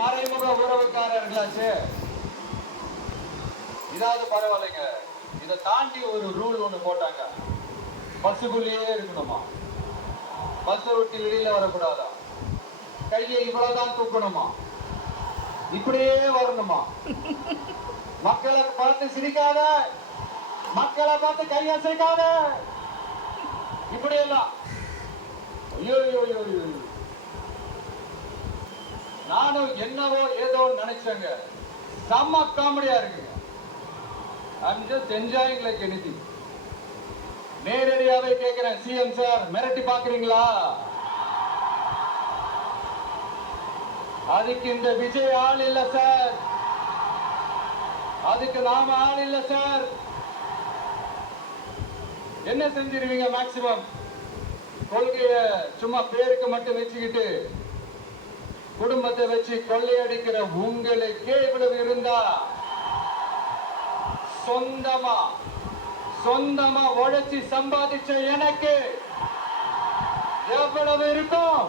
மறைமுக உறவுக்காரர்களாச்சு. இதாவது பரவாயில்லைங்க. இதை தாண்டி ஒரு ரூல் ஒண்ணு போட்டாங்க. பஸ்ஸுக்குள்ளேயே இருக்கணுமா, பஸ் விட்டு வெளியில வரக்கூடாதா, கையை இவ்வளவுதான் தூக்கணுமா, இப்படியே வரணுமா, மக்களை பார்த்து சிரிக்காத, மக்களை பார்த்து கையசைக்காத, இப்படி எல்லாம். ஐயோ நானும் என்னவோ ஏதோ நினைச்சேங்க. செம்ம காமெடியா இருக்குங்க. I'm just enjoying like anything. நேரடியாவே கேட்கிறேன், சிஎம் சார் மிரட்டி பாக்குறீங்களா? அதுக்கு இந்த விஜய் ஆள் இல்ல சார், அதுக்கு நாம ஆள் இல்ல சார். என்ன செஞ்சிருவீங்க? மேக்சிமம் கொள்கைய சும்மா பேருக்கு மட்டும் வச்சுக்கிட்டு குடும்பத்தை வச்சு கொள்ளையடிக்கிற உங்களுக்கே இவ்வளவு இருந்தா, சொந்தமா உழைச்சி சம்பாதிச்ச எனக்கு எவ்வளவு இருக்கும்?